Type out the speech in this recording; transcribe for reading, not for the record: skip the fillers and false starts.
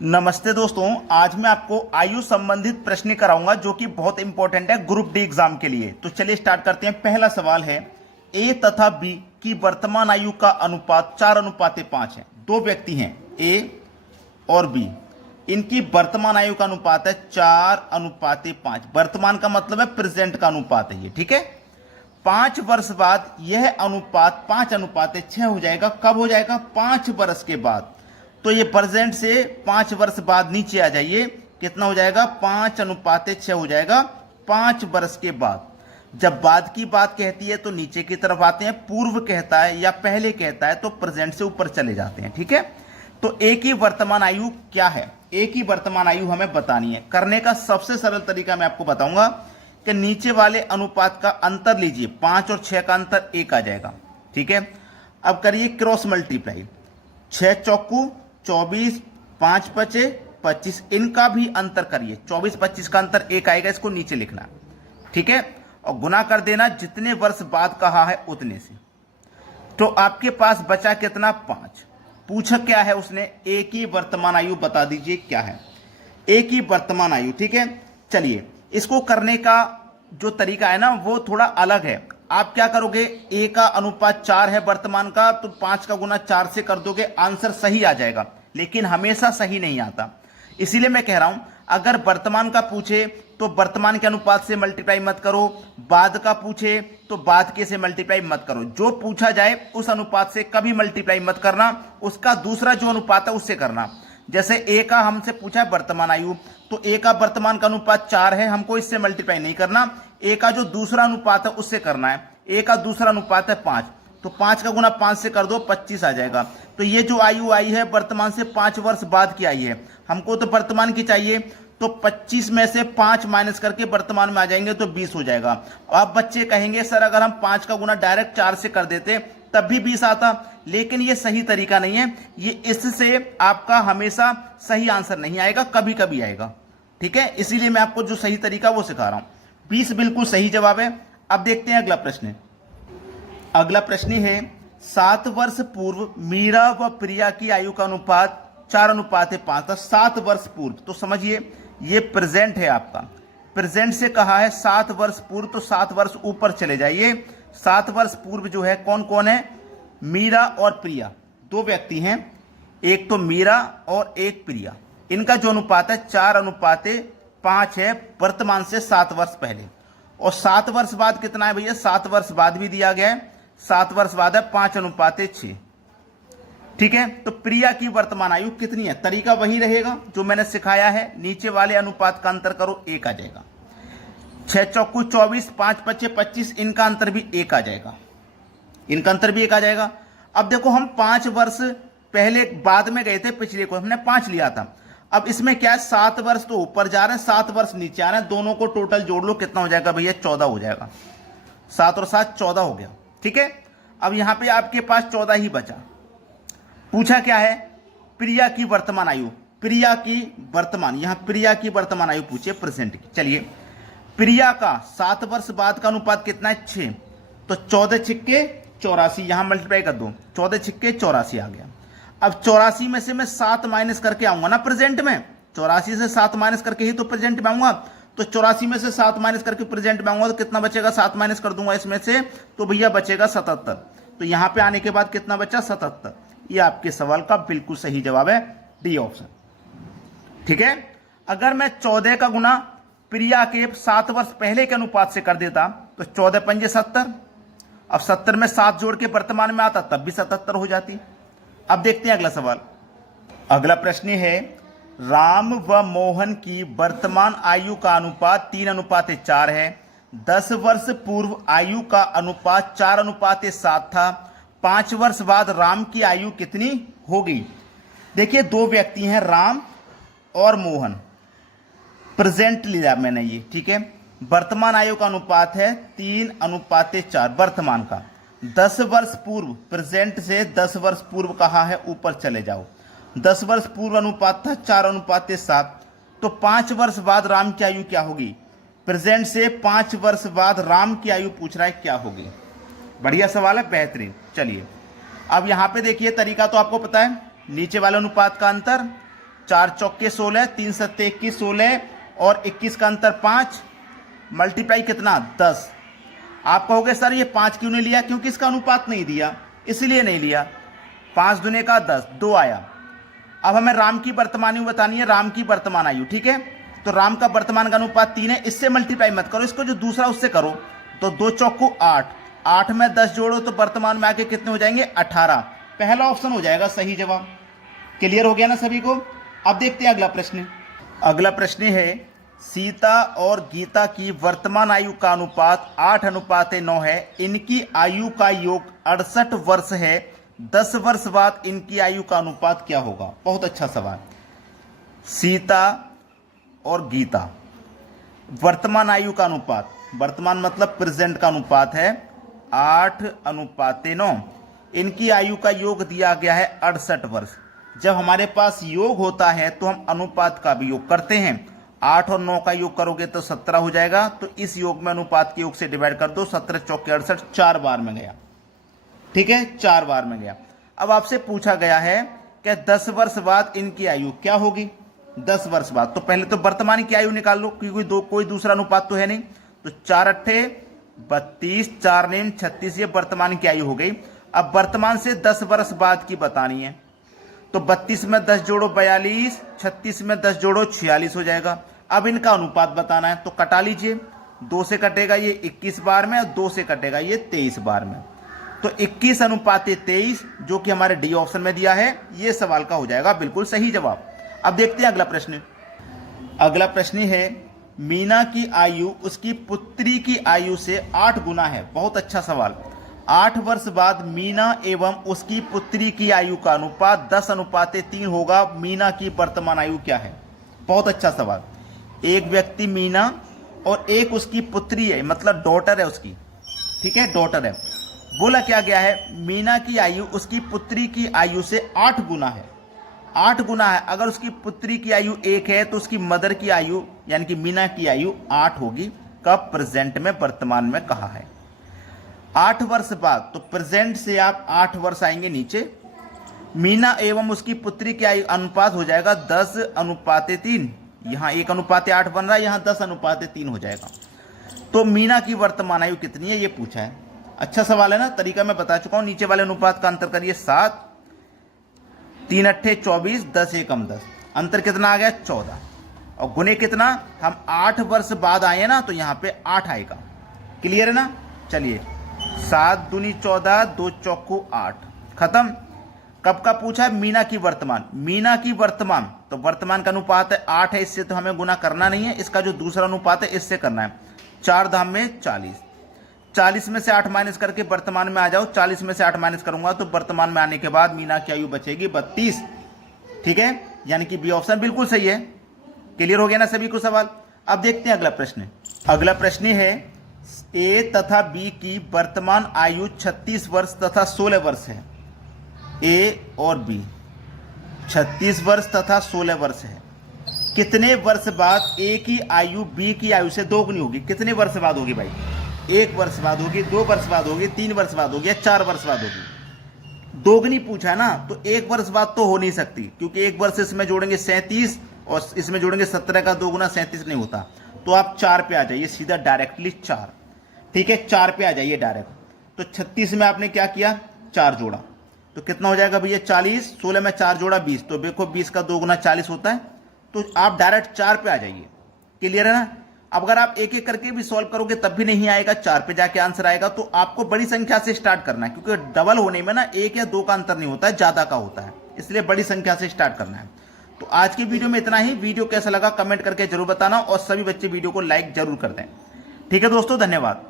नमस्ते दोस्तों, आज मैं आपको आयु संबंधित प्रश्न कराऊंगा जो कि बहुत इंपॉर्टेंट है ग्रुप डी एग्जाम के लिए। तो चलिए स्टार्ट करते हैं। पहला सवाल है, ए तथा बी की वर्तमान आयु का अनुपात 4:5 है। दो व्यक्ति हैं ए और बी, इनकी वर्तमान आयु का अनुपात है 4:5। वर्तमान का मतलब है प्रेजेंट का अनुपात है ये, ठीक है। 5 वर्ष बाद यह अनुपात 5:6 हो जाएगा। कब हो जाएगा? 5 वर्ष के बाद। तो ये प्रेजेंट से 5 वर्ष बाद नीचे आ जाइए, कितना हो जाएगा? 5:6 हो जाएगा 5 वर्ष के बाद। जब बाद की बात कहती है तो नीचे की तरफ आते हैं, पूर्व कहता है या पहले कहता है तो प्रेजेंट से ऊपर चले जाते हैं, ठीक है। तो ए की वर्तमान आयु क्या है? ए की वर्तमान आयु हमें बतानी है। करने का सबसे सरल तरीका मैं आपको बताऊंगा कि नीचे वाले अनुपात का अंतर लीजिए, 5 और 6 का अंतर 1 आ जाएगा, ठीक है। अब करिए क्रॉस मल्टीप्लाई, 6 चौकू 24, 5 पचे 25, इनका भी अंतर करिए। 24 25 का अंतर 1 आएगा, इसको नीचे लिखना, ठीक है। और गुना कर देना जितने वर्ष बाद कहा है उतने से। तो आपके पास बचा कितना? 5। पूछा क्या है उसने? ए की वर्तमान आयु बता दीजिए क्या है ए की वर्तमान आयु, ठीक है। चलिए, इसको करने का जो तरीका है ना वो थोड़ा अलग है। आप क्या करोगे? ए का अनुपात 4 है वर्तमान का, तो 5 का गुना 4 से कर दोगे, आंसर सही आ जाएगा। लेकिन हमेशा सही नहीं आता, इसीलिए मैं कह रहा हूं अगर वर्तमान का पूछे तो वर्तमान के अनुपात से मल्टीप्लाई मत करो, बाद का पूछे तो बाद के से मल्टीप्लाई मत करो। जो पूछा जाए उस अनुपात से कभी मल्टीप्लाई मत करना, उसका दूसरा जो अनुपात है उससे करना। जैसे ए का हमसे पूछा है वर्तमान आयु, तो ए का वर्तमान का अनुपात 4 है, हमको इससे मल्टीप्लाई नहीं करना, ए का जो दूसरा अनुपात है उससे करना है। ए का दूसरा अनुपात है 5, तो 5 का गुना 5 से कर दो, 25 आ जाएगा। तो ये जो आयु आई है वर्तमान से 5 वर्ष बाद की आई है, हमको तो वर्तमान की चाहिए, तो 25 में से 5 माइनस करके वर्तमान में आ जाएंगे तो 20 हो जाएगा। अब बच्चे कहेंगे सर अगर हम 5 का गुना डायरेक्ट 4 से कर देते तब भी 20 आता, लेकिन ये सही तरीका नहीं है। ये इससे आपका हमेशा सही आंसर नहीं आएगा, कभी कभी आएगा, ठीक है। इसीलिए मैं आपको जो सही तरीका वो सिखा रहा हूं। 20 बिल्कुल सही जवाब है। अब देखते हैं अगला प्रश्न। अगला प्रश्न है, 7 वर्ष पूर्व मीरा व प्रिया की आयु का अनुपात 4:5 था। 7 वर्ष पूर्व, तो समझिए ये प्रेजेंट है आपका। प्रेजेंट से कहा है 7 वर्ष पूर्व, तो 7 वर्ष ऊपर चले जाइए। 7 वर्ष पूर्व जो है कौन कौन है? मीरा और प्रिया, दो व्यक्ति हैं, एक तो मीरा और एक प्रिया। इनका जो अनुपात है 4:5 है वर्तमान से 7 वर्ष पहले। और 7 वर्ष बाद कितना है भैया? 7 वर्ष बाद भी दिया गया है, 7 वर्ष बाद है 5:6, ठीक है। तो प्रिया की वर्तमान आयु कितनी है? तरीका वही रहेगा जो मैंने सिखाया है, नीचे वाले अनुपात का अंतर करो, 1 आ जाएगा। 6 चौकू 24, 5 पचे 25, इनका अंतर भी 1 आ जाएगा, इनका अंतर भी 1 आ जाएगा। अब देखो हम 5 वर्ष पहले बाद में गए थे, पिछले को हमने 5 लिया था। अब इसमें क्या है, 7 वर्ष तो ऊपर जा रहे हैं, 7 वर्ष नीचे आ रहे हैं, दोनों को टोटल जोड़ लो, कितना हो जाएगा भैया? 14 हो जाएगा। 7 और 7 14 हो गया, ठीक है। अब यहां पे आपके पास 14 ही बचा। पूछा क्या है? प्रिया की वर्तमान आयु, प्रिया की वर्तमान, यहां प्रिया की वर्तमान आयु पूछे प्रेजेंट की। चलिए, प्रिया का 7 वर्ष बाद का अनुपात कितना है? 6, तो 14 छिक्के 84, यहां मल्टीप्लाई कर दो, 14 छिक्के 84 आ गया। अब 84 में से मैं 7 माइनस करके आऊंगा ना प्रेजेंट में, 84 से 7 माइनस करके ही तो प्रेजेंट में आऊंगा। तो 84 में से 7 माइनस करके प्रेजेंट में आऊंगा तो कितना बचेगा? 7 माइनस कर दूंगा इसमें से, तो भैया बचेगा 77। तो यहां पे आने के बाद कितना बचा? 77। ये आपके सवाल का बिल्कुल सही जवाब है, डी ऑप्शन, ठीक है। अगर मैं 14 का गुना प्रिया के 7 वर्ष पहले के अनुपात से कर देता तो 14 पंजे 70, अब 70 में 7 जोड़ के वर्तमान में आता तब भी 77 हो जाती। अब देखते हैं अगला सवाल। अगला प्रश्न है, राम व मोहन की वर्तमान आयु का अनुपात 3:4 है। 10 वर्ष पूर्व आयु का अनुपात 4:7 था। 5 वर्ष बाद राम की आयु कितनी होगी? देखिए, दो व्यक्ति हैं राम और मोहन, प्रेजेंट लिया मैंने ये, ठीक है। वर्तमान आयु का अनुपात है 3:4 वर्तमान का। 10 वर्ष पूर्व, प्रेजेंट से 10 वर्ष पूर्व कहा है, ऊपर चले जाओ। 10 वर्ष पूर्व अनुपात था 4:7, तो 5 वर्ष बाद राम की आयु क्या होगी? प्रेजेंट से 5 वर्ष बाद राम की आयु पूछ रहा है, क्या होगी? बढ़िया सवाल है, बेहतरीन। चलिए, अब यहां पे देखिए, तरीका तो आपको पता है, नीचे वाले अनुपात का अंतर 4 चौके 16, 3 सत्ते 21, 16 और 21 का अंतर 5, मल्टीप्लाई कितना 10। आप कहोगे सर ये 5 क्यों नहीं लिया? क्योंकि इसका अनुपात नहीं दिया, इसलिए नहीं लिया। 5 दूने का 10, 2 आया। अब हमें राम की वर्तमान आयु बतानी है, राम की वर्तमान आयु, ठीक है। तो राम का वर्तमान का अनुपात 3 है, इससे मल्टीप्लाई मत करो, इसको जो दूसरा उससे करो। तो 2 चौको 8, 8 में 10 जोड़ो तो वर्तमान में आके कितने हो जाएंगे 18। पहला ऑप्शन हो जाएगा सही जवाब। क्लियर हो गया ना सभी को? अब देखते हैं अगला प्रश्न। अगला प्रश्न है सीता और गीता की वर्तमान आयु का अनुपात 8:9 है। इनकी आयु का योग 68 वर्ष है। 10 वर्ष बाद इनकी आयु का अनुपात क्या होगा? बहुत अच्छा सवाल। सीता और गीता वर्तमान आयु का अनुपात, वर्तमान मतलब प्रेजेंट का अनुपात है 8:9। इनकी आयु का योग दिया गया है 68 वर्ष। जब हमारे पास योग होता है तो हम अनुपात का भी योग करते हैं। 8 और 9 का योग करोगे तो 17 हो जाएगा। तो इस योग में अनुपात के योग से डिवाइड कर दो। 17 चौके 68, 4 बार में गया, ठीक है, 4 बार में गया। अब आपसे पूछा गया है कि 10 वर्ष बाद इनकी आयु क्या होगी? 10 वर्ष बाद तो पहले तो वर्तमान की आयु निकाल लो, क्योंकि कोई दूसरा अनुपात तो है नहीं। तो 4 अट्ठे 32, 4 नेम 36, ये वर्तमान की आयु हो गई। अब वर्तमान से 10 वर्ष बाद की बतानी है। तो 32 में 10 जोड़ो 42, 36 में 10 जोड़ो 46 हो जाएगा। अब इनका अनुपात बताना है तो कटा लीजिए। 2 से कटेगा ये 21 बार में और 2 से कटेगा ये 23 बार में। तो 21:23 जो कि हमारे डी ऑप्शन में दिया है, ये सवाल का हो जाएगा बिल्कुल सही जवाब। अब देखते हैं अगला प्रश्न। अगला प्रश्न है मीना की आयु उसकी पुत्री की आयु से 8 गुना है। बहुत अच्छा सवाल। 8 वर्ष बाद मीना एवं उसकी पुत्री की आयु का अनुपात 10:3 होगा। मीना की वर्तमान आयु क्या है? बहुत अच्छा सवाल। एक व्यक्ति मीना और एक उसकी पुत्री है, मतलब डॉटर है उसकी, ठीक है, डॉटर है। बोला क्या गया है? मीना की आयु उसकी पुत्री की आयु से 8 गुना है। 8 गुना है। अगर उसकी पुत्री की आयु 1 है तो उसकी मदर की आयु यानी कि मीना की आयु 8 होगी। कब? प्रेजेंट में, वर्तमान में कहा है। 8 वर्ष बाद तो प्रेजेंट से आप 8 वर्ष आएंगे नीचे। मीना एवं उसकी पुत्री की आयु अनुपात हो जाएगा 10:3। यहां 1:8 बन रहा है, यहां 10:3 हो जाएगा। तो मीना की वर्तमान आयु कितनी है ये पूछा है। अच्छा सवाल है ना, तरीका मैं बता चुका हूं। नीचे वाले अनुपात का अंतर करिए 7, 3 अट्ठे 24, 10 एकम 10, अंतर कितना आ गया 14। और गुने कितना? हम 8 वर्ष बाद आए ना तो यहां पे 8 आएगा। क्लियर है ना? चलिए 7 दूनी 14, 2 चौको 8, खत्म। कब का पूछा है? मीना की वर्तमान। मीना की वर्तमान तो वर्तमान का अनुपात है 8 है, इससे तो हमें गुना करना नहीं है। इसका जो दूसरा अनुपात है इससे करना है। 4 धाम में 40, 40 में से 8 माइनस करके वर्तमान में आ जाओ। 40 में से 8 माइनस करूंगा तो वर्तमान में आने के बाद मीना की आयु बचेगी 32, ठीक है, यानी कि बी ऑप्शन बिल्कुल सही है। क्लियर हो गया ना सभी को सवाल? अब देखते हैं अगला प्रश्न। अगला प्रश्न है ए तथा बी की वर्तमान आयु 36 वर्ष तथा 16 वर्ष है। ए और बी 36 वर्ष तथा 16 वर्ष है। कितने वर्ष बाद ए की आयु बी की आयु से दोगुनी होगी? कितने वर्ष बाद होगी भाई? 1 वर्ष बाद होगी, 2 वर्ष बाद होगी, 3 वर्ष बाद होगी या 4 वर्ष बाद होगी? दोगुनी पूछा ना, तो 1 वर्ष बाद तो हो नहीं सकती, क्योंकि 1 वर्ष इसमें जोड़ेंगे 37 और इसमें जोड़ेंगे 17 का 2 गुना 37 नहीं होता। तो आप 4 पे आ जाइए सीधा, डायरेक्टली 4, ठीक है, 4 पे आ जाइए डायरेक्ट। तो 36 में आपने क्या किया? 4 जोड़ा तो कितना हो जाएगा भैया 40। 16 में 4 जोड़ा 20, तो देखो 20 का 2 गुना 40 होता है। तो आप डायरेक्ट 4 पे आ जाइए। क्लियर है ना? अब अगर आप एक एक करके भी सॉल्व करोगे तब भी नहीं आएगा, 4 पे जाके आंसर आएगा। तो आपको बड़ी संख्या से स्टार्ट करना है, क्योंकि डबल होने में ना 1 या 2 का अंतर नहीं होता है, ज्यादा का होता है, इसलिए बड़ी संख्या से स्टार्ट करना है। तो आज की वीडियो में इतना ही। वीडियो कैसा लगा कमेंट करके जरूर बताना और सभी बच्चे वीडियो को लाइक जरूर कर दें। ठीक है दोस्तों, धन्यवाद।